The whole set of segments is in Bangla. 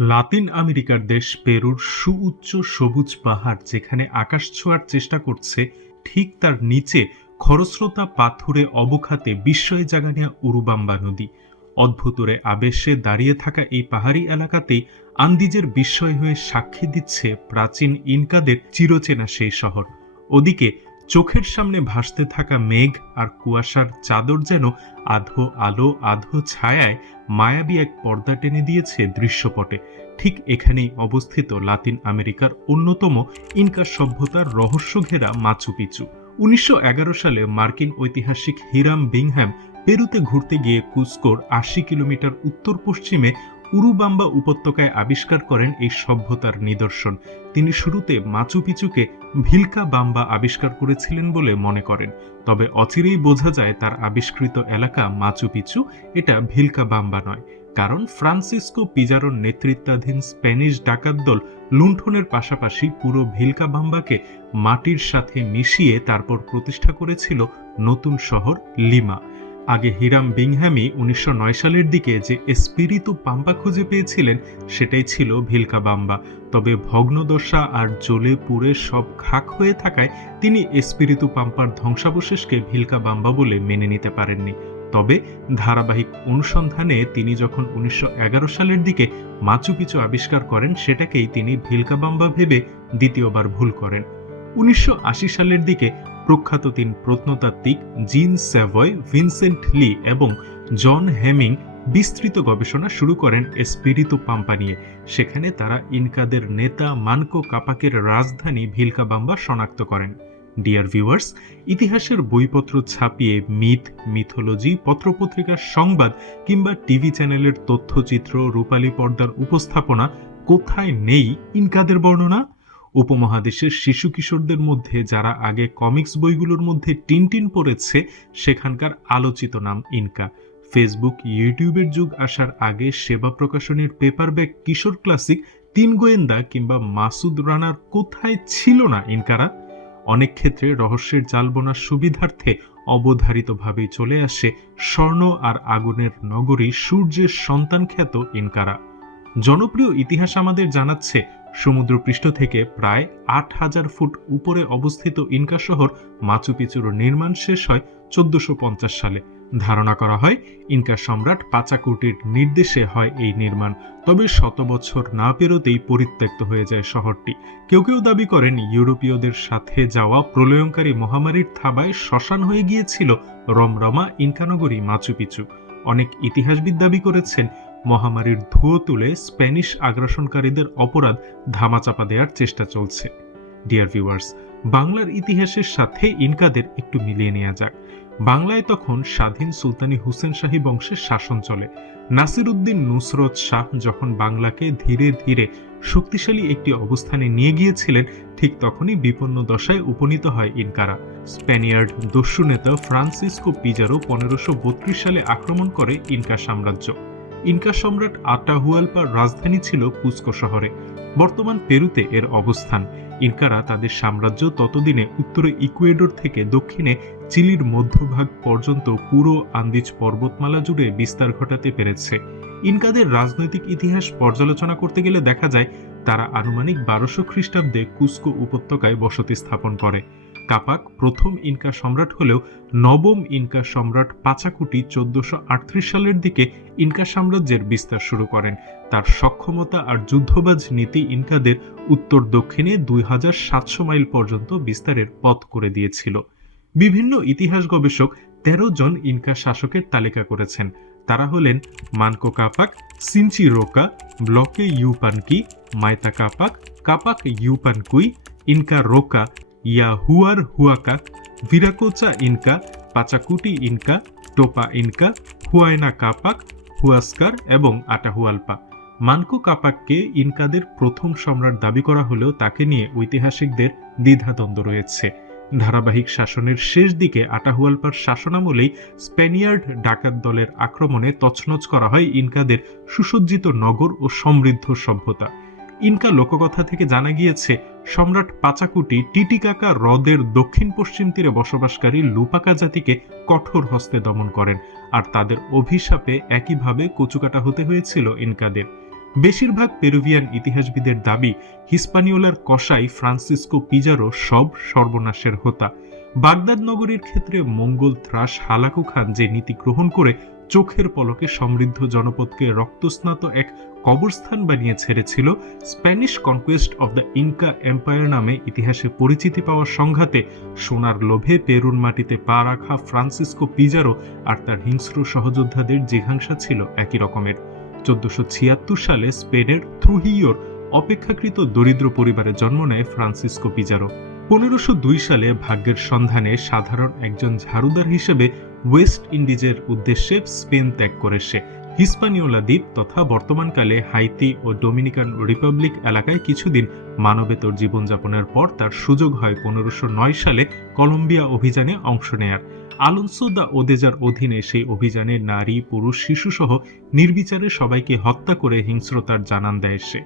লাতিন আমেরিকার দেশ পেরুর সুউচ্চ সবুজ পাহাড় যেখানে আকাশ ছোঁয়ার চেষ্টা করছে, ঠিক তার নিচে খরস্রোতা পাথুরে অবখাতে বিস্ময় জাগানিয়া উরুবাম্বা নদী। অদ্ভুতরে আবেশে দাঁড়িয়ে থাকা এই পাহাড়ি এলাকাতেই আন্দিজের বিস্ময় হয়ে সাক্ষী দিচ্ছে প্রাচীন ইনকাদের চিরচেনা সেই শহর। ওদিকে চোখের সামনে ভাসতে থাকা মেঘ আর কুয়াশার চাদর যেন আধো আলো আধো ছায়ায় মায়াবী এক পর্দা টেনে দিয়েছে দৃশ্যপটে। ঠিক এখানেই অবস্থিত লাতিন আমেরিকার অন্যতম ইনকার সভ্যতার রহস্য ঘেরা মাচু পিচু। উনিশশো এগারো সালে মার্কিন ঐতিহাসিক হিরাম বিংহ্যাম পেরুতে ঘুরতে গিয়ে কুস্কোর আশি কিলোমিটার উত্তর পশ্চিমে উরুবাম্বা উপত্যকায় আবিষ্কার করেন এই সভ্যতার নিদর্শন। তিনি শুরুতে মাচু পিচুকে ভিলকা বাম্বা আবিষ্কার করেছিলেন বলে মনে করেন। তবে অচিরেই বোঝা যায় তার আবিষ্কৃত এলাকা মাচু পিচু এটা ভিলকা বাম্বা নয়। কারণ ফ্রান্সিসকো পিজারোর নেতৃত্বাধীন স্প্যানিশ ডাকাত দল লুণ্ঠনের পাশাপাশি পুরো ভিলকা বাম্বাকে মাটির সাথে মিশিয়ে তারপর প্রতিষ্ঠা করেছিল নতুন শহর লিমা। আগে হিরাম বিংহ্যামি উনিশশো সালের দিকে যে এসপিরিতু পাম্পা খুঁজে পেয়েছিলেন, সেটাই ছিল ভিলকা বাম্বা। তবে ভগ্নদশা আর জ্বলে পুড়ে সব খাক হয়ে থাকায় তিনি এসপিরিতু পাম্পার ধ্বংসাবশেষকে ভিলকা বাম্বা বলে মেনে নিতে পারেননি। তবে ধারাবাহিক অনুসন্ধানে তিনি যখন উনিশশো এগারো সালের দিকে মাচু পিচু আবিষ্কার করেন, সেটাকেই তিনি ভিলকা বাম্বা ভেবে দ্বিতীয়বার ভুল করেন। উনিশশো আশি সালের দিকে প্রখ্যাত তিন প্রত্নতাত্ত্বিক জিন স্যাভয়, ভিনসেন্ট লি এবং জন হ্যামিং বিস্তৃত গবেষণা শুরু করেন এসপিরিতো পাম্পা নিয়ে। সেখানে তারা ইনকাদের নেতা মানকো কাপাকের রাজধানী ভিলকাবাম্বা শনাক্ত করেন। ডিয়ার ভিউয়ার্স ইতিহাসের বইপত্র ছাপিয়ে মিথ, মিথোলজি, পত্রপত্রিকার সংবাদ কিংবা টিভি চ্যানেলের তথ্যচিত্র, রূপালী পর্দার উপস্থাপনা কোথায় নেই ইনকাদের বর্ণনা? উপমহাদেশের শিশু কিশোরদের মধ্যে যারা আগে কমিক্স বইগুলোর মধ্যে টিনটিন পড়েছে, সেখানকার আলোচিত নাম ইনকা। ফেসবুক, ইউটিউবের যুগ আসার আগে সেবা প্রকাশনীর পেপারব্যাক কিশোর ক্লাসিক তিন গোয়েন্দা কিংবা মাসুদ রানার কোথায় ছিল না ইনকারা? অনেক ক্ষেত্রে রহস্যের জাল বোনার সুবিধার্থে অবধারিতভাবেই চলে আসে স্বর্ণ আর আগুনের নগরী সূর্যের সন্তান খ্যাত ইনকারা। জনপ্রিয় ইতিহাস আমাদের জানাচ্ছে সমুদ্রপৃষ্ঠ থেকে প্রায় আট হাজার ফুট উপরে অবস্থিত ইনকা শহর মাচু পিচুর নির্মাণ শেষ হয় চোদ্দশো সালে। ধারণা করা হয়, ইনকা সম্রাট পাচাকুটির নির্দেশে হয় এই নির্মাণ। তবে শত বছর না পেরোতেই পরিত্যক্ত হয়ে যায় শহরটি। কেউ কেউ দাবি করেন, ইউরোপীয়দের সাথে যাওয়া প্রলয়ঙ্কারী মহামারীর থাবায় শ্মশান হয়ে গিয়েছিল রমরমা ইনকানগরী মাচু পিচু। অনেক ইতিহাসবিদ দাবি করেছেন মহামারীর ধুয়ো তুলে স্প্যানিশ আগ্রাসনকারীদের অপরাধ ধামাচাপা দেওয়ার চেষ্টা চলছে। ডিয়ার ভিউয়ার্স বাংলার ইতিহাসের সাথে ইনকাদের একটু মিলিয়ে নেওয়া যাক। বাংলায় তখন স্বাধীন সুলতানি হুসেন শাহী বংশের শাসন চলে। নাসির উদ্দিন নুসরত শাহ যখন বাংলাকে ধীরে ধীরে শক্তিশালী একটি অবস্থানে নিয়ে গিয়েছিলেন, ঠিক তখনই বিপন্ন দশায় উপনীত হয় ইনকারা। স্প্যানিয়ার্ড দস্যু নেতা ফ্রান্সিসকো পিজারো পনেরোশো সালে আক্রমণ করে ইনকা সাম্রাজ্য। ইনকা সম্রাট আটাহুয়ালপার রাজধানী ছিল কুস্কো শহরে। বর্তমান পেরুতে এর অবস্থান। ইনকারা তাদের সাম্রাজ্য ততদিনে উত্তরে ইকুয়েডর থেকে দক্ষিণে চিলির মধ্যভাগ পর্যন্ত পুরো আন্দিজ পর্বতমালা জুড়ে বিস্তার ঘটাতে পেরেছে। ইনকাদের রাজনৈতিক ইতিহাস পর্যালোচনা করতে গেলে দেখা যায় তারা আনুমানিক বারোশো খ্রিস্টাব্দে কুস্কো উপত্যকায় বসতি স্থাপন করে। কাপাক প্রথম ইনকা সম্রাট হলেও নবম ইনকা সম্রাট পাচাকুটি চোদ্দশো আটত্রিশ সালের দিকে ইনকা সাম্রাজ্যের বিস্তার শুরু করেন। তার সক্ষমতা আর যুদ্ধবাজ নীতি ইনকাদের উত্তর দক্ষিণে দুই হাজার সাতশো মাইল পর্যন্ত বিস্তারের পথ করে দিয়েছিল। বিভিন্ন ইতিহাস গবেষক তেরো জন ইনকা শাসকের তালিকা করেছেন। তারা হলেন মানকো Capac, Sinchi Roca, Lloque Yupanqui Mayta Capac Capac Yupanqui, Inca Roca, Yahuar Huacac Viracocha Inca, Pachacuti Inca, Topa Inca, Huayna Capac, Huascar এবং আটাহুয়ালপা। মানকো কাপাককে ইনকাদের প্রথম সম্রাট দাবি করা হলেও তাকে নিয়ে ঐতিহাসিকদের দ্বিধাদ্বন্দ্ব রয়েছে। ধারাবাহিক শাসনের শেষ দিকে আটাহুয়ালপার শাসনামলেই স্প্যানিয়ার্ড ডাকাত দলের আক্রমণে তছনছ করা হয় ইনকাদের সুসজ্জিত নগর ও সমৃদ্ধ সভ্যতা। ইনকা লোককথা থেকে জানা গিয়েছে, সম্রাট পাচাকুটি টিটিকাকা হ্রদের দক্ষিণ পশ্চিম তীরে বসবাসকারী লুপাকা জাতিকে কঠোর হস্তে দমন করেন, আর তাদের অভিশাপে একইভাবে কচুকাটা হতে হয়েছিল ইনকাদের। বেশিরভাগ পেরুভিয়ান ইতিহাসবিদের দাবি, হিস্পানিওলার কসাই ফ্রান্সিসকো পিজারো সব সর্বনাশের হোতা। বাগদাদ নগরীর ক্ষেত্রে মঙ্গল ত্রাস হালাকু খান যে নীতি গ্রহণ করে চোখের পলকে সমৃদ্ধ জনপদকে রক্তস্নাত এক কবরস্থান বানিয়ে ছেড়েছিল, Spanish conquest of the Inca empire নামে ইতিহাসে পরিচিতি পাওয়া সংঘাতে সোনার লোভে পেরুর মাটিতে পা রাখা ফ্রান্সিসকো পিজারো আর তার হিংস্র সহযোদ্ধাদের জিঘাংসা ছিল একই রকমের। চোদ্দশো সালে স্পেনের থ্রুহিওর অপেক্ষাকৃত দরিদ্র পরিবারে জন্ম নেয় ফ্রান্সিসকো পিজারো। পনেরোশো সালে ভাগ্যের সন্ধানে সাধারণ একজন ঝাড়ুদার হিসেবে ওয়েস্ট ইন্ডিজের উদ্দেশ্যে স্পেন ত্যাগ করে সে। হিস্পানিওলা দ্বীপ তথা বর্তমানকালে হাইতি ও ডোমিনিকান রিপাবলিক এলাকায় কিছুদিন মানবেতর জীবনযাপনের পর তার সুযোগ হয় পনেরোশো সালে কলম্বিয়া অভিযানে অংশ নেয়ার। আলোনসো দা ওদেজার অধীনে সেই অভিযানে নারী, পুরুষ, শিশুসহ নির্বিচারে সবাইকে হত্যা করে হিংস্রতার জানান দেয় সে।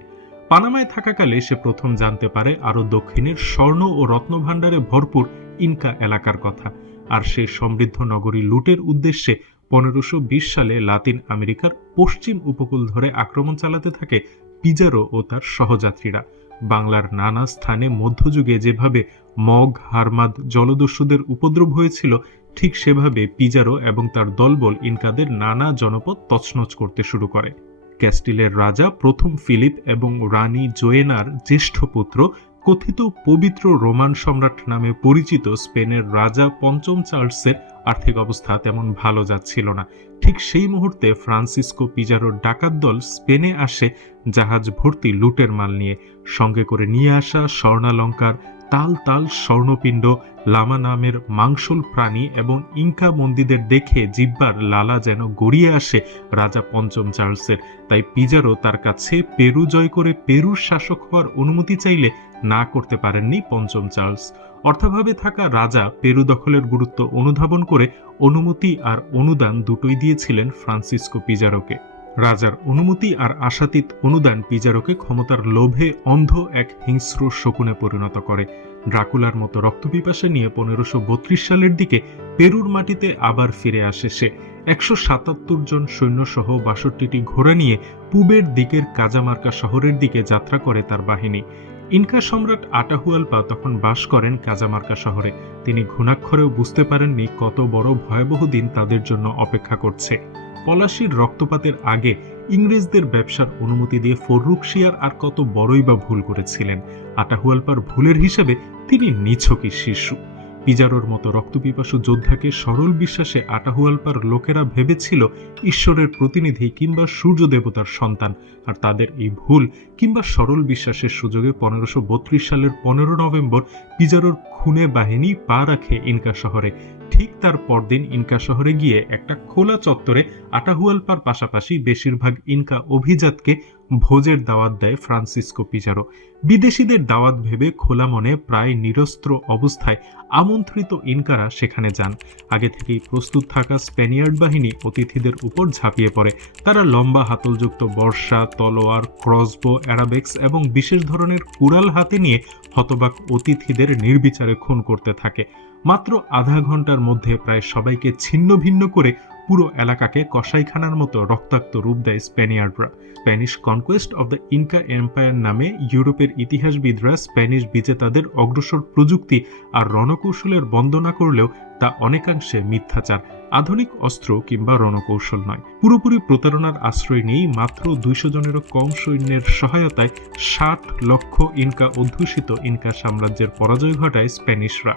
পানামায় থাকাকালে সে প্রথম জানতে পারে আরও দক্ষিণের স্বর্ণ ও রত্নভাণ্ডারে ভরপুর ইনকা এলাকার কথা। আর সেই সমৃদ্ধ নগরী লুটের উদ্দেশ্যে পনেরোশো সালে লাতিন আমেরিকার পশ্চিম উপকূল ধরে আক্রমণ চালাতে থাকে পিজারো ও তার সহযাত্রীরা। বাংলার নানা স্থানে মধ্যযুগে যেভাবে মগ, হারমাদ, জলদস্যুদের উপদ্রব হয়েছিল ঠিক সেভাবে পিজারো এবং তার দলবল ইনকাদের নানা জনপদ তছনছ করতে শুরু করে। ক্যাস্টিলের রাজা প্রথম ফিলিপ এবং রানী জোয়েনার জ্যেষ্ঠ পুত্র, কথিত পবিত্র রোমান সম্রাট নামে পরিচিত স্পেনের রাজা পঞ্চম চার্লসের আর্থিক অবস্থা তেমন ভালো যাচ্ছিল না। ঠিক সেই মুহূর্তে ফ্রান্সিসকো পিজারোর ডাকাত দল স্পেনে আসে জাহাজ ভর্তি লুটের মাল নিয়ে। সঙ্গে করে নিয়ে আসা স্বর্ণালঙ্কার তাল তাল স্বর্ণপিণ্ড, লামা নামের মাংসল প্রাণী এবং ইনকা মন্দিদের দেখে জিব্বার লালা যেন গড়িয়ে আসে রাজা পঞ্চম চার্লসের। তাই পিজারো তার কাছে পেরু জয় করে পেরুর শাসক হওয়ার অনুমতি চাইলে না করতে পারেননি পঞ্চম চার্লস। অর্থাভাবে থাকা রাজা পেরু দখলের গুরুত্ব অনুধাবন করে অনুমতি আর অনুদান দুটোই দিয়েছিলেন ফ্রান্সিসকো পিজারোকে। রাজার অনুমতি আর আশাতীত অনুদান পিজারোকে ক্ষমতার লোভে অন্ধ এক হিংস্র শকুনে পরিণত করে। ড্রাকুলার মতো রক্তপিপাসা নিয়ে পনেরোশো বত্রিশ সালের দিকে পেরুর মাটিতে আবার ফিরে আসে সে। একশো সাতাত্তর জন সৈন্যসহ বাষট্টিটি ঘোড়া নিয়ে পূবের দিকের কাজামার্কা শহরের দিকে যাত্রা করে তার বাহিনী। ইনকা সম্রাট আটাহুয়ালপা তখন বাস করেন কাজামার্কা শহরে। তিনি ঘুণাক্ষরেও বুঝতে পারেননি কত বড় ভয়াবহ দিন তাদের জন্য অপেক্ষা করছে। পলাশির রক্তপাতের আগে ইংরেজদের ব্যবসার অনুমতি দিয়ে ফররুখ শিয়ার আর কত বড়ই বা ভুল করেছিলেন আটাহুয়ালপার ভুলের হিসেবে তিনি নিছকই শিশু। পিজারোর মতো রক্তপিপাসু যোদ্ধাকে সরল বিশ্বাসে আটাহুয়ালপার লোকেরা ভেবেছিল, ঈশ্বরের প্রতিনিধি কিংবা সূর্য দেবতার সন্তান। আর তাদের এই ভুল কিংবা সরল বিশ্বাসের সুযোগে পনেরোশো বত্রিশ সালের পনেরো নভেম্বর পিজারোর খুনে বাহিনী পা রাখে ইনকা শহরে। ঠিক তার পরদিন ইনকা শহরে গিয়ে একটা খোলা চত্বরে আটাহুয়ালপার পাশাপাশি বেশিরভাগ ইনকা অভিজাতকে ভোজের দাওয়াত দেয় ফ্রান্সিসকো পিজারো। বিদেশিদের দাওয়াত ভেবে খোলা মনে প্রায় নিরস্ত্র অবস্থায় আমন্ত্রিত ইনকারা সেখানে যান। আগে থেকেই প্রস্তুত থাকা স্প্যানিয়ার্ড বাহিনী অতিথিদের উপর ঝাঁপিয়ে পড়ে। তারা লম্বা হাতলযুক্ত বর্ষা তলোয়ার ক্রসবো অ্যারাবেক্স এবং বিশেষ ধরনের কুড়াল হাতে নিয়ে হতবাক অতিথিদের নির্বিচারে খুন করতে থাকে। মাত্র আধা ঘণ্টার মধ্যে প্রায় সবাইকে ছিন্ন ভিন্ন করে পুরো এলাকাকে কসাইখানার মতো রক্তাক্ত রূপ দেয় স্প্যানিয়ার্ডরা। Spanish conquest of the Inca empire নামে ইউরোপের ইতিহাসবিদরা স্প্যানিশ বিজেতাদের অগ্রসর প্রযুক্তি আর রণকৌশলের বন্দনা করলেও তা অনেকাংশে মিথ্যাচার। আধুনিক অস্ত্র কিংবা রণকৌশল নয়। পুরোপুরি প্রতারণার আশ্রয় নেই মাত্র দুইশো জনেরও কম সৈন্যের সহায়তায় ষাট লক্ষ ইনকা অধ্যুষিত ইনকা সাম্রাজ্যের পরাজয় ঘটায় স্প্যানিশরা।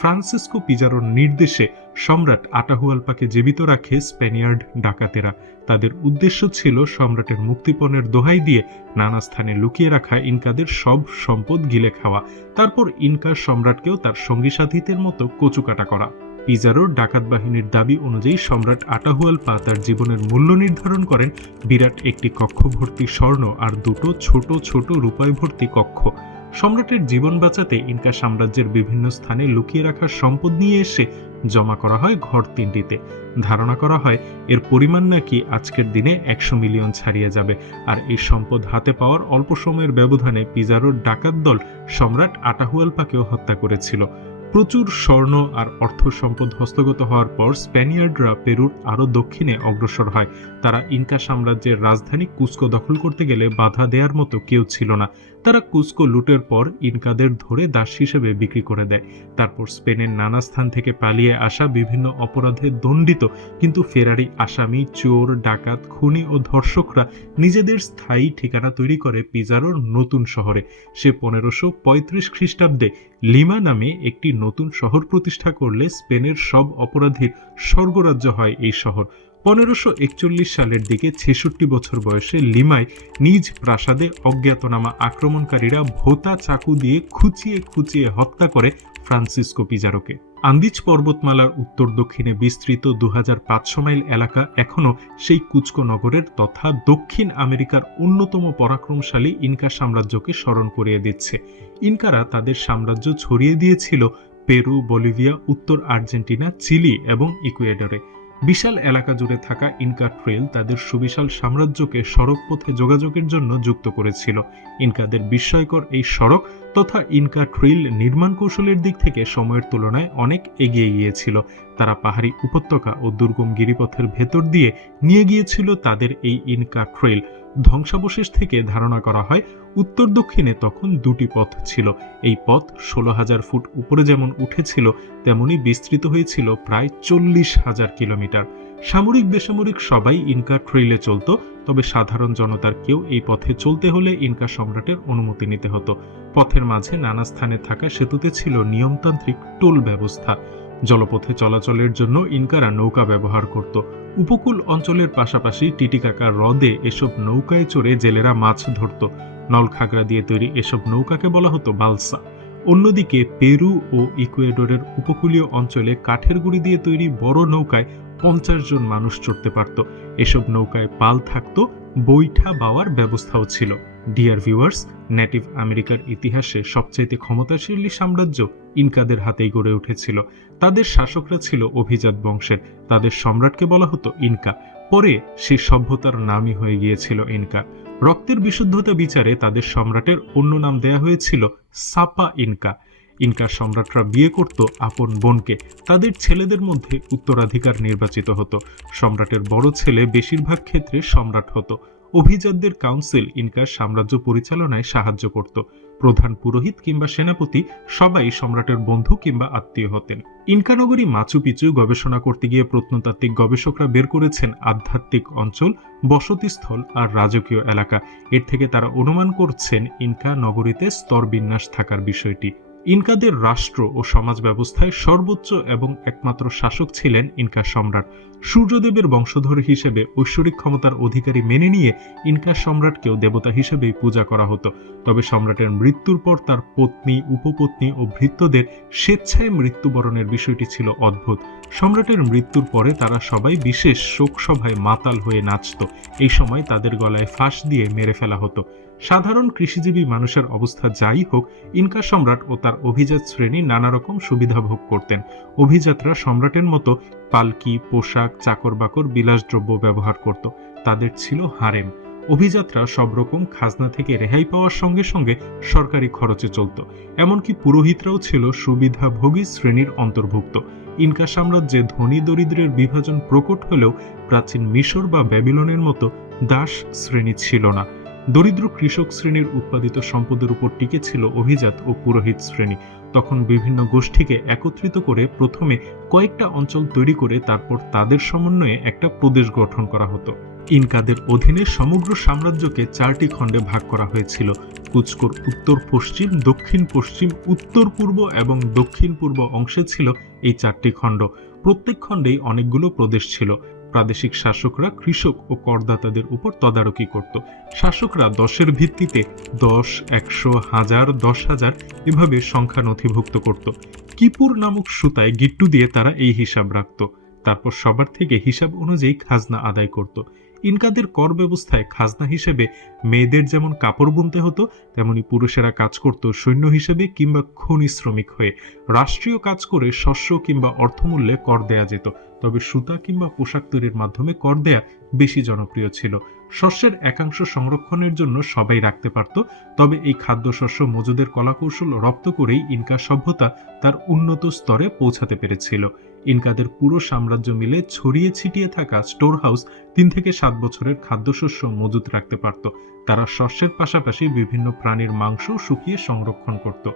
ফ্রান্সিসকো পিজারোর নির্দেশে সম্রাট আটাহুয়ালপাকে জীবিত রাখে স্প্যানিয়ার্ড ডাকাতেরা। তাদের উদ্দেশ্য ছিল সম্রাটের মুক্তিপণের দোহাই দিয়ে নানা স্থানে লুকিয়ে রাখা ইনকাদের সব সম্পদ গিলে খাওয়া। তারপর ইনকার সম্রাটকেও তার সঙ্গী সাথীদের মতো কচুকাটা করা। পিজারোর ডাকাত বাহিনীর দাবি অনুযায়ী সম্রাট আটাহুয়াল পা তার জীবনের মূল্য নির্ধারণ করেন। বিরাট একটি কক্ষ ভর্তি স্বর্ণ আর দুটো ছোট ছোট রূপায় ভর্তি কক্ষ। সম্রাটের জীবন বাঁচাতে ইনকা সাম্রাজ্যের বিভিন্ন স্থানে লুকিয়ে রাখা সম্পদ নিয়ে এসে জমা করা হয় ঘর তিনটিতে। ধারণা করা হয়, এর পরিমাণ নাকি আজকের দিনে একশো মিলিয়ন ছাড়িয়ে যাবে। আর এই সম্পদ হাতে পাওয়ার অল্প সময়ের ব্যবধানে পিজারোর ডাকাত দল সম্রাট আটাহুয়াল আটাহুয়ালপাকেও হত্যা করেছিল। প্রচুর স্বর্ণ আর অর্থ সম্পদ হস্তগত হওয়ার পর স্প্যানিয়ার্ডরা পেরুর আরও দক্ষিণে অগ্রসর হয়। তারা ইনকা সাম্রাজ্যের রাজধানী কুস্কো দখল করতে গেলে বাধা দেওয়ার মতো কেউ ছিল না। তারা কুস্কো লুটের পর ইনকাদের ধরে দাস হিসেবে বিক্রি করে দেয়। তারপর স্পেনের নানা স্থান থেকে পালিয়ে আসা বিভিন্ন অপরাধে দণ্ডিত কিন্তু ফেরারি আসামি, চোর, ডাকাত, খুনি ও ধর্ষকরা নিজেদের স্থায়ী ঠিকানা তৈরি করে পিজারোর নতুন শহরে। সে পনেরোশো পঁয়ত্রিশ খ্রিস্টাব্দে লিমা নামে একটি নতুন শহর প্রতিষ্ঠা করলে স্পেনের সব অপরাধীর স্বর্গরাজ্য হয় এই শহর। পনেরোশো সালের দিকে ছেষট্টি বছর বয়সে লিমায় নিজ প্রাসাদে অজ্ঞাতনামা আক্রমণকারীরা ভোতা চাকু দিয়ে খুঁচিয়ে খুঁচিয়ে হত্যা করে ফ্রান্সিসকো পিজারোকে। আন্দিজ পর্বতমালার উত্তর দক্ষিণে বিস্তৃত দুহাজার পাঁচশো মাইল এলাকা এখনও সেই কুচকো নগরের তথা দক্ষিণ আমেরিকার অন্যতম পরাক্রমশালী ইনকা সাম্রাজ্যকে স্মরণ করিয়ে দিচ্ছে। ইনকারা তাদের সাম্রাজ্য ছড়িয়ে দিয়েছিল পেরু, বলিভিয়া, উত্তর আর্জেন্টিনা, চিলি এবং ইকুয়েডরে। বিশাল এলাকা জুড়ে থাকা ইনকা ট্রেল তাদের সুবিশাল সাম্রাজ্যকে সড়ক পথে যোগাযোগের জন্য যুক্ত করেছিল। ইনকাদের বিস্ময়কর এই সড়ক তথা ইনকা ট্রেল নির্মাণ কৌশলের দিক থেকে সময়ের তুলনায় অনেক এগিয়ে গিয়েছিল। তারা পাহাড়ি উপত্যকা ও দুর্গম গিরিপথের ভেতর দিয়ে নিয়ে গিয়েছিল তাদের এই ইনকা ট্রেল। ধ্বংসাবশেষ থেকে ধারণা করা হয়, উত্তর দক্ষিণে তখন দুটি পথ ছিল। এই পথ ষোলো হাজার ফুট উপরে যেমন উঠেছিল, তেমনি বিস্তৃত হয়েছিল প্রায় চল্লিশ হাজার কিলোমিটার। সামরিক, বেসামরিক সবাই ইনকা ট্রেইলে চলত, তবে সাধারণ জনতার কেউ এই পথে চলতে হলে ইনকা সম্রাটের অনুমতি নিতে হতো। পথের মাঝে নানা স্থানে থাকা সেতুতে ছিল নিয়মতান্ত্রিক টোল ব্যবস্থা। জলপথে চলাচলের জন্য ইনকারা নৌকা ব্যবহার করত। উপকূল অঞ্চলের পাশাপাশি টিটিকাকা হ্রদে এসব নৌকায় চড়ে জেলেরা মাছ ধরত। নলখাগড়া দিয়ে তৈরি এসব নৌকাকে বলা হতো বালসা। অন্যদিকে পেরু ও ইকুয়েডরের উপকূলীয় অঞ্চলে কাঠের গুঁড়ি দিয়ে তৈরি বড় নৌকায় পঞ্চাশ জন মানুষ চড়তে পারত। এসব নৌকায় পাল থাকত, বৈঠা বাওয়ার ব্যবস্থাও ছিল। ডিয়ার ভিউয়ার্স নেটিভ আমেরিকার ইতিহাসে সবচাইতে ক্ষমতাশালী সাম্রাজ্য ইনকাদের হাতেই গড়ে উঠেছিল। তাদের শাসকরা ছিল অভিজাত বংশের। তাদের সম্রাটকে বলা হতো ইনকা। পরে সে সভ্যতার নামই হয়ে গিয়েছিল ইনকা। রক্তের বিশুদ্ধতা বিচারে তাদের সম্রাটের অন্য নাম দেয়া হয়েছিল সাপা ইনকা। ইনকা সম্রাটরা বিয়ে করত আপন বোনকে। তাদের ছেলেদের মধ্যে উত্তরাধিকার নির্বাচিত হতো। সম্রাটের বড় ছেলে বেশিরভাগ ক্ষেত্রে সম্রাট হতো। অভিজাতদের কাউন্সিল ইনকার সাম্রাজ্য পরিচালনায় সাহায্য করত। প্রধান পুরোহিত কিংবা সেনাপতি সবাই সম্রাটের বন্ধু কিংবা আত্মীয় হতেন। ইনকানগরী মাচু পিচু গবেষণা করতে গিয়ে প্রত্নতাত্ত্বিক গবেষকরা বের করেছেন আধ্যাত্মিক অঞ্চল, বসতিস্থল আর রাজকীয় এলাকা। এর থেকে তারা অনুমান করছেন ইনকা নগরীতে স্তর বিন্যাস থাকার বিষয়টি। ইনকাদের রাষ্ট্র ও সমাজ ব্যবস্থায় সর্বোচ্চ এবং একমাত্র শাসক ছিলেন ইনকা সম্রাট। সূর্যদেবের বংশধর হিসেবে ঐশ্বরিক ক্ষমতার অধিকারী মেনে নিয়ে ইনকা সম্রাটকেও দেবতা হিসেবেই পূজা করা হতো। তবে সম্রাটের মৃত্যুর পর তার পত্নী, উপপত্নী ও ভৃত্যদের স্বেচ্ছায় মৃত্যুবরণের বিষয়টি ছিল অদ্ভুত। সম্রাটের মৃত্যুর পরে তারা সবাই বিশেষ শোকসভায় মাতাল হয়ে নাচত। এই সময় তাদের গলায় ফাঁস দিয়ে মেরে ফেলা হতো। সাধারণ কৃষিজীবী মানুষের অবস্থা যাই হোক, ইনকা সম্রাট ও তার অভিজাত শ্রেণি নানা রকম সুবিধা ভোগ করতেন। অভিজাতরা সম্রাটের মতো পালকি, পোশাক চাকর বাকর বিলাসদ্রব্য ব্যবহার করত। তাদের ছিল হারেম। অভিযাত্রা সব রকম খাজনা থেকে রেহাই পাওয়ার সঙ্গে সঙ্গে সরকারি খরচে চলত। এমনকি পুরোহিতরাও ছিল সুবিধাভোগী শ্রেণির অন্তর্ভুক্ত। ইনকা সাম্রাজ্যে ধনী দরিদ্রের বিভাজন প্রকট হলেও প্রাচীন মিশর বা ব্যাবিলনের মতো দাস শ্রেণি ছিল না। দরিদ্র কৃষক শ্রেণির উৎপাদিত সম্পদের উপর টিকে ছিল অভিজাত ও পুরোহিত শ্রেণি। তখন বিভিন্ন গোষ্ঠীকে একত্রিত করে প্রথমে কয়েকটা অঞ্চল তৈরি করে তারপর তাদের সমন্বয়ে একটা প্রদেশ গঠন করা হতো। ইনকাদের অধীনে সমগ্র সাম্রাজ্যকে চারটি খণ্ডে ভাগ করা হয়েছিল। কুচকোর উত্তর পশ্চিম, দক্ষিণ পশ্চিম, উত্তর পূর্ব এবং দক্ষিণ পূর্ব অংশে ছিল এই চারটি খণ্ড। প্রত্যেক খণ্ডেই অনেকগুলো প্রদেশ ছিল। প্রাদেশিক শাসকরা কৃষক ও করদাতাদের উপর তদারকি করত। শাসকরা দশের ভিত্তিতে দশ, একশো, হাজার, দশ হাজার এভাবে সংখ্যা নথিভুক্ত করত। কিপুর নামক সুতায় গিট্টু দিয়ে তারা এই হিসাব রাখত। তারপর সবার থেকে হিসাব অনুযায়ী খাজনা আদায় করত। ইনকাদের কর ব্যবস্থায় খাজনা হিসেবে মেয়েদের যেমন কাপড় বুনতে হতো, তেমনি পুরুষেরা কাজ করত সৈন্য হিসেবে কিংবা খনি শ্রমিক হয়ে। রাষ্ট্রীয় কাজ করে শস্য কিংবা অর্থমূল্যে কর দেয়া যেত, তবে সুতা কিংবা পোশাক তৈরির মাধ্যমে কর দেয়া বেশি জনপ্রিয় ছিল। শস্যের একাংশ সংরক্ষণের জন্য সবাই রাখতে পারত, তবে এই খাদ্যশস্য মজুদের কলাকৌশল রপ্ত করেই ইনকা সভ্যতা তার উন্নত স্তরে পৌঁছাতে পেরেছিল। ইনকাদের পুরো সাম্রাজ্য মিলে ছড়িয়ে ছিটিয়ে থাকা স্টোর হাউস তিন থেকে সাত বছরের খাদ্যশস্য মজুত রাখতে পারত। তারা শস্যের পাশাপাশি বিভিন্ন প্রাণীর মাংস শুকিয়ে সংরক্ষণ করত।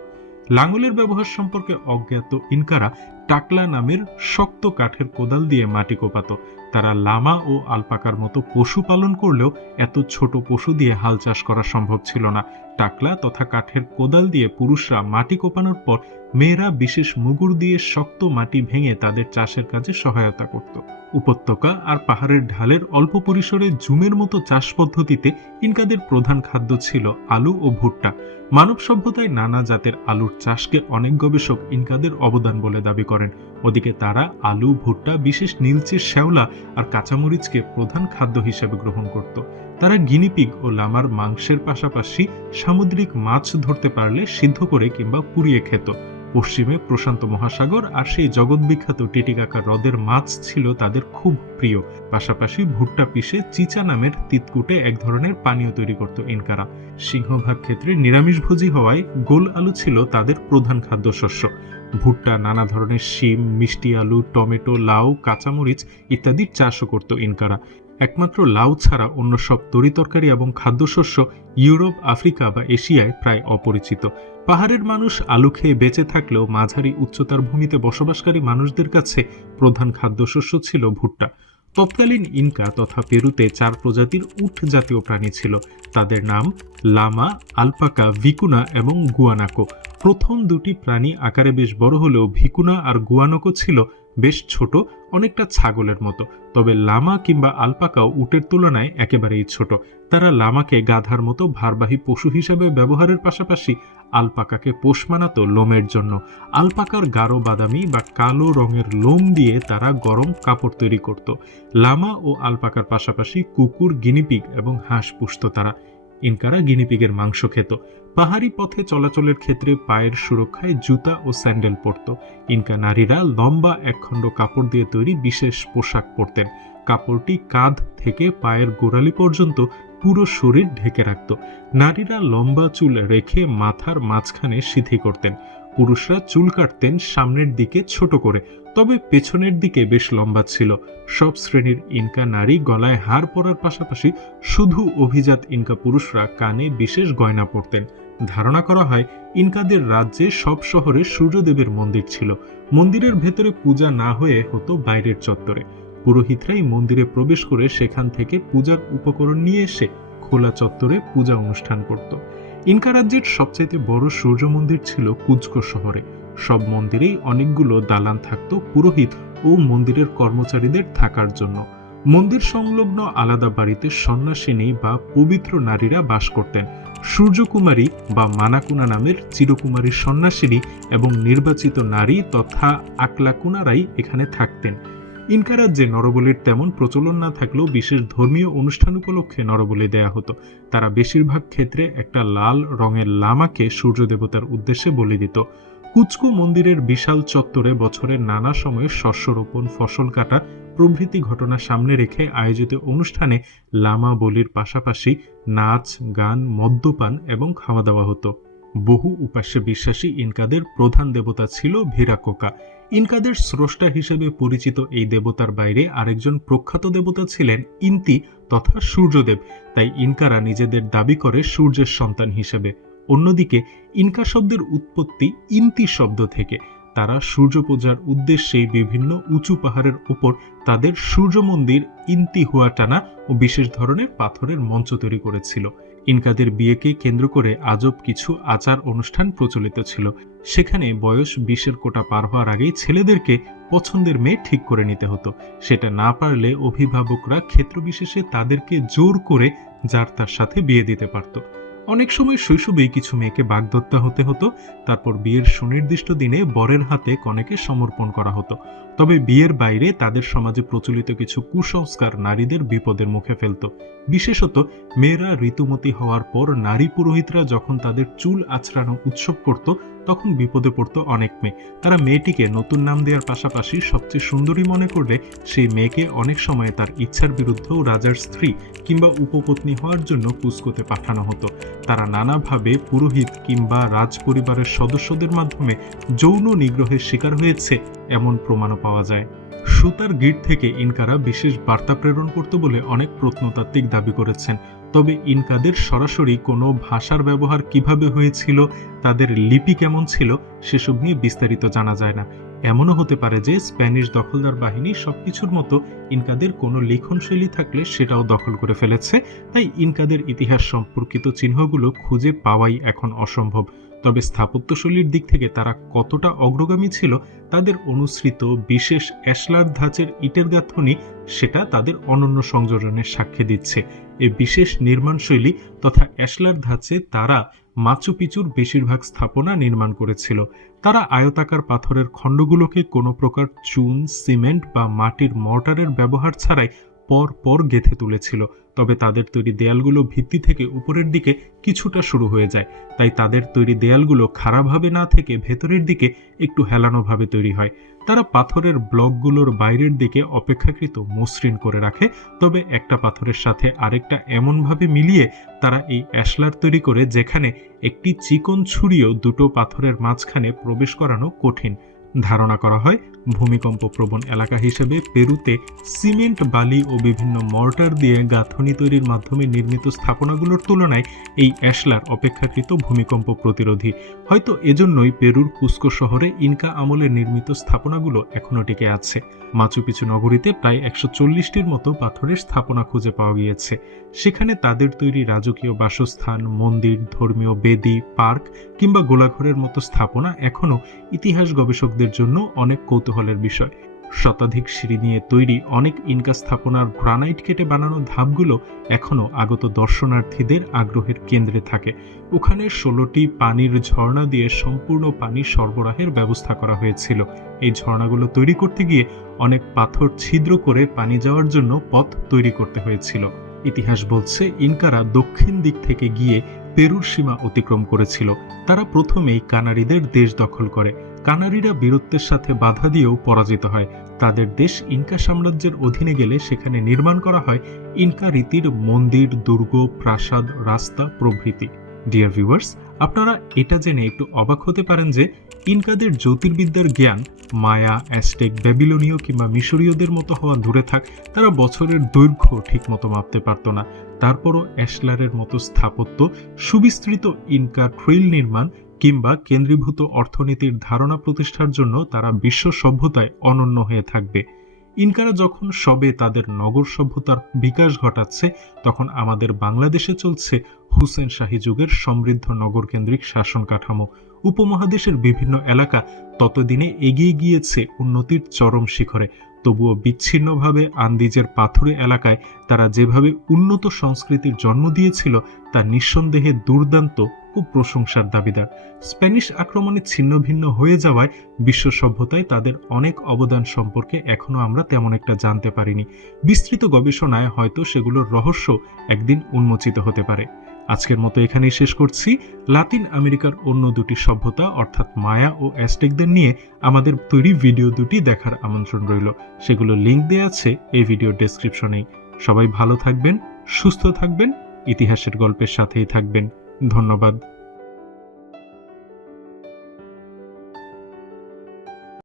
লাঙ্গলের ব্যবহার সম্পর্কে অজ্ঞাত ইনকারা টাকলা নামের শক্ত কাঠের কোদাল দিয়ে মাটি কোপাত। তারা লামা ও আলপাকার মতো পশু পালন করলেও এত ছোট পশু দিয়ে হাল চাষ করা সম্ভব ছিল না। টাকলা তথা কাঠের কোদাল দিয়ে পুরুষরা মাটি কোপানোর পর মেয়েরা বিশেষ মুগুর দিয়ে শক্ত মাটি ভেঙে তাদের চাষের কাজে সহায়তা করত। উপত্যকা আর পাহাড়ের ঢালের অল্প পরিসরে জুমের মতো চাষ পদ্ধতিতে ইনকাদের প্রধান খাদ্য ছিল আলু ও ভুট্টা। মানব সভ্যতায় নানা জাতের আলুর চাষকে অনেক গবেষক ইনকাদের অবদান বলে দাবি করেন। ওদিকে তারা আলু, ভুট্টা, বিশেষ নীলচে শ্যাওলা আর কাঁচামরিচকে প্রধান খাদ্য হিসেবে গ্রহণ করত। তারা গিনিপিগ ও লামার মাংসের পাশাপাশি সামুদ্রিক মাছ ধরতে পারলে সিদ্ধ করে কিংবা পুড়িয়ে খেত। পশ্চিমে প্রশান্ত মহাসাগর আর সেই জগৎবিখ্যাত টিটিকাকা হ্রদের মাছ ছিল তাদের খুব প্রিয়। পাশাপাশি ভুট্টা পিষে চিচা নামের তিতকুটে এক ধরনের পানীয় তৈরি করত ইনকারা। সিংহভাগ ক্ষেত্রে নিরামিষভোজী হওয়ায় গোল আলু ছিল তাদের প্রধান খাদ্যশস্য। ভুট্টা, নানা ধরনের শিম, মিষ্টি আলু, টমেটো, লাউ, কাঁচামরিচ ইত্যাদির চাষও করত ইনকারা। একমাত্র লাউ ছাড়া অন্য সব তরিতরকারি এবং খাদ্যশস্য ইউরোপ, আফ্রিকা বা এশিয়ায় প্রায় অপরিচিত। পাহাড়ের মানুষ আলু খেয়ে বেঁচে থাকলেও মাঝারি উচ্চতার ভূমিতে বসবাসকারী মানুষদের কাছে প্রধান খাদ্যশস্য ছিল ভুট্টা। তৎকালীন ইনকা তথা পেরুতে চার প্রজাতির উট জাতীয় প্রাণী ছিল। তাদের নাম লামা, আলপাকা, ভিকুনা এবং গুয়ানাকো। প্রথম দুটি প্রাণী আকারে বেশ বড় হলেও ভিকুনা আর গুয়ানকো ছিল বেশ ছোট, অনেকটা ছাগলের মতো। তবে লামা কিংবা আলপাকাও উটের তুলনায় একেবারেই ছোট। তারা লামাকে গাধার মতো ভারবাহী পশু হিসেবে ব্যবহারের পাশাপাশি আলপাকাকে পোষ মানাতো লোমের জন্য। আলপাকার গাঢ় বাদামি বা কালো রঙের লোম দিয়ে তারা গরম কাপড় তৈরি করত। লামা ও আলপাকার পাশাপাশি কুকুর গিনিপিগ এবং হাঁস পুষত তারা। ইনকারা গিনিপিগের মাংস খেত। পাহাড়ি পথে চলাচলের ক্ষেত্রে পায়ের সুরক্ষায় জুতা ও স্যান্ডেল পরত। ইনকা নারীরা লম্বা একখণ্ড কাপড় দিয়ে তৈরি বিশেষ পোশাক পরতেন। কাপড়টি কাঁধ থেকে পায়ের গোড়ালি পর্যন্ত পুরো শরীর ঢেকে রাখত। নারীরা লম্বা চুল রেখে মাথার মাঝখানে সিথি করতেন। পুরুষরা চুল কাটতেন সামনের দিকে ছোট করে, তবে পেছনের দিকে বেশ লম্বা ছিল। সব শ্রেণির ইনকা নারী গলায় হার পরার পাশাপাশি শুধু অভিজাত ইনকা পুরুষরা কানে বিশেষ গয়না পরতেন। ধারণা করা হয়, ইনকাদের রাজ্যে সব শহরে সূর্যদেবের মন্দির ছিল। মন্দিরের ভেতরে পূজা না হয়ে হতো বাইরের চত্বরে। পুরোহিতরাই মন্দিরে প্রবেশ করে সেখান থেকে পূজার উপকরণ নিয়ে এসে খোলা চত্বরে পূজা অনুষ্ঠান করত। ইনকা রাজ্যের সবচাইতে বড় সূর্য মন্দির ছিল কুজকো শহরে। সব মন্দিরেই অনেকগুলো দালান থাকত পুরোহিত ও মন্দিরের কর্মচারীদের থাকার জন্য। মন্দির সংলগ্ন আলাদা বাড়িতে সন্ন্যাসিনী বা পবিত্র নারীরা বাস করতেন। সূর্যকুমারী বা মানাকুনা নামের চিরকুমারী সন্ন্যাসিনী এবং নির্বাচিত নারী তথা আকলাকুনারাই এখানে থাকতেন। ইনকা রাজ্যে নরবলির তেমন প্রচলন না থাকলেও বিশেষ ধর্মীয় অনুষ্ঠান উপলক্ষে নরবলি দেয়া হতো। তারা বেশিরভাগ ক্ষেত্রে একটা লাল রঙের লামাকে সূর্য দেবতার উদ্দেশ্যে বলি দিত। কুচকু মন্দিরের বিশাল চত্বরে বছরের নানা সময়ে শস্য রোপণ ফসল কাটা, প্রভৃতি ঘটনা সামনে রেখে আয়োজিত অনুষ্ঠানে লামা বলির পাশাপাশি নাচ, গান, মদ্যপান এবং খাওয়া দাওয়া হতো। বহু উপাস্যে বিশ্বাসী ইনকাদের প্রধান দেবতা ছিল ভিরাকোকা। ইনকাদের স্রষ্টা হিসেবে পরিচিত এই দেবতার বাইরে আরেকজন প্রখ্যাত দেবতা ছিলেন ইন্তি তথা সূর্যদেব। তাই ইনকারা নিজেদের দাবি করে সূর্যের সন্তান হিসেবে। অন্যদিকে ইনকা শব্দের উৎপত্তি ইন্তি শব্দ থেকে। তারা সূর্য পূজার উদ্দেশ্যে বিভিন্ন উঁচু পাহাড়ের উপর তাদের সূর্য মন্দির ইন্তি হুয়াটানা ও বিশেষ ধরনের পাথরের মঞ্চ তৈরি করেছিল। ইনকাদের বিয়েকে কেন্দ্র করে আজব কিছু আচার অনুষ্ঠান প্রচলিত ছিল। সেখানে বয়স বিশের কোটা পার হওয়ার আগেই ছেলেদেরকে পছন্দের মেয়ে ঠিক করে নিতে হতো। সেটা না পারলে অভিভাবকরা ক্ষেত্রবিশেষে তাদেরকে জোর করে যার তার সাথে বিয়ে দিতে পারত। অনেক সময় শৈশবেই কিছু মেয়েকে বাগদত্তা হতে হতো, তারপর বিয়ের সুনির্দিষ্ট দিনে বরের হাতে কনেকে সমর্পণ করা হতো। তবে বিয়ের বাইরে তাদের সমাজে প্রচলিত কিছু কুসংস্কার নারীদের বিপদের মুখে ফেলত। বিশেষত মেয়েরা ঋতুমতী হওয়ার পর নারী পুরোহিতরা যখন তাদের চুল আছড়ানো উৎসব করত, তখন বিপদে পড়তো অনেক মেয়ে। তারা মেয়েটিকে নতুন নাম দেওয়ার পাশাপাশি সবচেয়ে সুন্দরী মনে করলে সেই মেয়েকে অনেক সময় তার ইচ্ছার বিরুদ্ধেও রাজার স্ত্রী কিংবা উপপত্নী হওয়ার জন্য কুস্কোতে পাঠানো হতো। তারা নানাভাবে পুরোহিত কিংবা রাজ পরিবারের সদস্যদের মাধ্যমে যৌন নিগ্রহের শিকার হয়েছে, এমন প্রমাণও পাওয়া যায়। সুতার গিট থেকে ইনকারা বিশেষ বার্তা প্রেরণ করত বলে অনেক প্রত্নতাত্ত্বিক দাবি করেছেন। তবে ইনকাদের সরাসরি কোনো ভাষার ব্যবহার কীভাবে হয়েছিল, তাদের লিপি কেমন ছিল, সেসব নিয়ে বিস্তারিত জানা যায় না। এমনও হতে পারে যে স্প্যানিশ দখলদার বাহিনী সবকিছুর মতো ইনকাদের কোনো লিখনশৈলী থাকলে সেটাও দখল করে ফেলেছে, তাই ইনকাদের ইতিহাস সম্পর্কিত চিহ্নগুলো খুঁজে পাওয়াই এখন অসম্ভব। তবে স্থাপত্যশৈলীর দিক থেকে তারা কতটা অগ্রগামী ছিল, তাদের অনুসৃত বিশেষ অ্যাশলার ধাঁচের ইটের গাঁথনি সেটা তাদের অনন্য সংযোজনের সাক্ষী দিচ্ছে। এই বিশেষ নির্মাণশৈলী তথা অ্যাশলার ধাঁচে তারা মাচু পিচুর বেশিরভাগ স্থাপনা নির্মাণ করেছিল। তারা আয়তাকার পাথরের খণ্ডগুলোকে কোনো প্রকার চুন, সিমেন্ট বা মাটির মর্টারের ব্যবহার ছাড়াই পর পর গেথে তুলেছিল। তবে তাদের তৈরি দেয়ালগুলো ভিত্তি থেকে উপরের দিকে কিছুটা শুরু হয়ে যায়। তাই তাদের তৈরি দেয়ালগুলো খারাপভাবে না থেকে ভেতরের দিকে একটু হেলানোভাবে তৈরি হয়। তারা পাথরের ব্লকগুলোর বাইরের দিকে অপেক্ষাকৃত মসৃণ করে রাখে, তবে একটা পাথরের সাথে আরেকটা এমনভাবে মিলিয়ে তারা এই অ্যাশলার তৈরি করে, যেখানে একটি চিকন ছুরিও দুটো পাথরের মাঝখানে প্রবেশ করানো কঠিন। ধারণা করা হয় ভূমিকম্প প্রবণ এলাকা হিসেবে পেরুতে সিমেন্ট, বালি ও বিভিন্ন মর্টার দিয়ে গাঁথনি তৈরির মাধ্যমে নির্মিত স্থাপনাগুলোর তুলনায় এই অ্যাশলার অপেক্ষাকৃত ভূমিকম্প প্রতিরোধী। হয়তো এজন্যই পেরুর কুস্কো শহরে ইনকা আমলে নির্মিত স্থাপনাগুলো এখনও টিকে আছে। মাচুপিচু নগরীতে প্রায় একশো চল্লিশটির মতো পাথরের স্থাপনা খুঁজে পাওয়া গিয়েছে। সেখানে তাদের তৈরি রাজকীয় বাসস্থান, মন্দির, ধর্মীয় বেদি, পার্ক কিংবা গোলাঘরের মতো স্থাপনা এখনও ইতিহাস গবেষকদের জন্য অনেক কৌতূহলের বিষয়। শতাধিক সিঁড়ি নিয়ে তৈরি অনেক ইনকা স্থাপনার গ্রানাইট কেটে বানানো ধাপগুলো এখনও আগত দর্শনার্থীদের আগ্রহের কেন্দ্রে থাকে। ওখানে ষোলোটি পানির ঝর্ণা দিয়ে সম্পূর্ণ পানি সরবরাহের ব্যবস্থা করা হয়েছিল। এই ঝর্ণাগুলো তৈরি করতে গিয়ে অনেক পাথর ছিদ্র করে পানি যাওয়ার জন্য পথ তৈরি করতে হয়েছিল। ইতিহাস বলছে, ইনকারা দক্ষিণ দিক থেকে গিয়ে পেরুর সীমা অতিক্রম করেছিল। তারা প্রথমেই কানারিদের দেশ দখল করে। কানারিরা বীরত্বের সাথে বাধা দিয়েও পরাজিত হয়। তাদের দেশ ইনকা সাম্রাজ্যের অধীনে গেলে সেখানে নির্মাণ করা হয় ইনকা রীতির মন্দির, দুর্গ, প্রাসাদ, রাস্তা, প্রভৃতি। ডিয়ার ভিউয়ার্স আপনারা এটা জেনে একটু অবাক হতে পারেন যে ইনকাদের জ্যোতির্বিদ্যার জ্ঞান মায়া অ্যাস্টেক ব্যাবিলনীয় কিংবা মিশরীয়দের মতো হওয়া দূরে থাক, তারা বছরের দৈর্ঘ্য ঠিকমতো মাপতে পারত না। তারপরও অ্যাশলারের মতো স্থাপত্য, সুবিস্তৃত ইনকা ট্রেল নির্মাণ কিংবা কেন্দ্রীভূত অর্থনীতির ধারণা প্রতিষ্ঠার জন্য তারা বিশ্ব সভ্যতায় অনন্য হয়ে থাকবে। ইনকারা যখন সবে তাদের নগর সভ্যতার বিকাশ ঘটাচ্ছে, তখন আমাদের বাংলাদেশে চলছে হুসেন শাহী যুগের সমৃদ্ধ নগরকেন্দ্রিক শাসন কাঠামো। উপমহাদেশের বিভিন্ন এলাকা ততদিনে এগিয়ে গিয়েছে উন্নতির চরম শিখরে। তবুও বিচ্ছিন্নভাবে আন্দিজের পাথুরে এলাকায় তারা যেভাবে উন্নত সংস্কৃতির জন্ম দিয়েছিল, তা নিঃসন্দেহে দুর্দান্ত ও প্রশংসার দাবিদার। স্প্যানিশ আক্রমণে ছিন্নভিন্ন হয়ে যাওয়ায় বিশ্ব সভ্যতায় তাদের অনেক অবদান সম্পর্কে এখনও আমরা তেমন একটা জানতে পারিনি। বিস্তৃত গবেষণায় হয়তো সেগুলোর রহস্য একদিন উন্মোচিত হতে পারে। আজকের মতো এখানেই শেষ করছি। লাতিন আমেরিকার অন্য দুটি সভ্যতা, অর্থাৎ মায়া ও অ্যাস্টেকদের নিয়ে আমাদের তৈরি ভিডিও দুটি দেখার আমন্ত্রণ রইল। সেগুলো লিঙ্ক দেওয়া আছে এই ভিডিও ডেসক্রিপশনেই। সবাই ভালো থাকবেন, সুস্থ থাকবেন, ইতিহাসের গল্পের সাথেই থাকবেন। ধন্যবাদ।